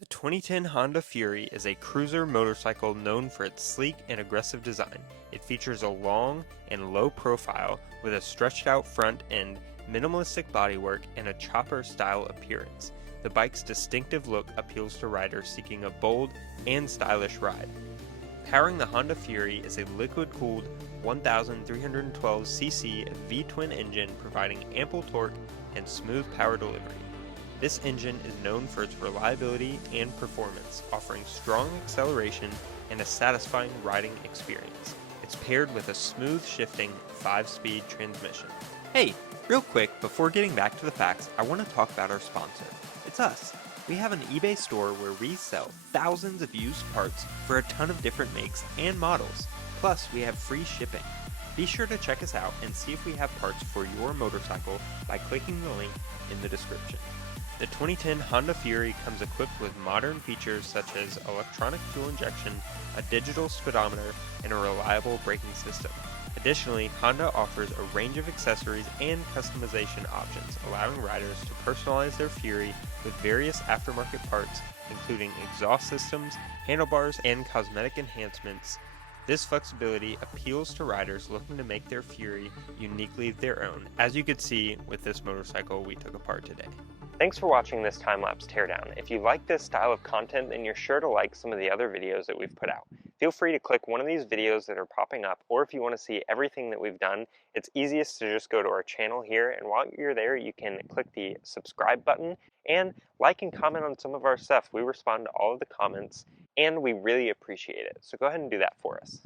The 2010 Honda Fury is a cruiser motorcycle known for its sleek and aggressive design. It features a long and low profile with a stretched out front end, minimalistic bodywork, and a chopper-style appearance. The bike's distinctive look appeals to riders seeking a bold and stylish ride. Powering the Honda Fury is a liquid-cooled 1300cc V-twin engine providing ample torque and smooth power delivery. This engine is known for its reliability and performance, offering strong acceleration and a satisfying riding experience. It's paired with a smooth shifting 5-speed transmission. Hey, real quick, before getting back to the facts, I want to talk about our sponsor. It's us. We have an eBay store where we sell thousands of used parts for a ton of different makes and models. Plus, we have free shipping. Be sure to check us out and see if we have parts for your motorcycle by clicking the link in the description. The 2010 Honda Fury comes equipped with modern features such as electronic fuel injection, a digital speedometer, and a reliable braking system. Additionally, Honda offers a range of accessories and customization options, allowing riders to personalize their Fury with various aftermarket parts, including exhaust systems, handlebars, and cosmetic enhancements. This flexibility appeals to riders looking to make their Fury uniquely their own, as you could see with this motorcycle we took apart today. Thanks for watching this time-lapse teardown. If you like this style of content, then you're sure to like some of the other videos that we've put out. Feel free to click one of these videos that are popping up, or if you want to see everything that we've done, it's easiest to just go to our channel here, and while you're there, you can click the subscribe button and like and comment on some of our stuff. We respond to all of the comments, and we really appreciate it. So go ahead and do that for us.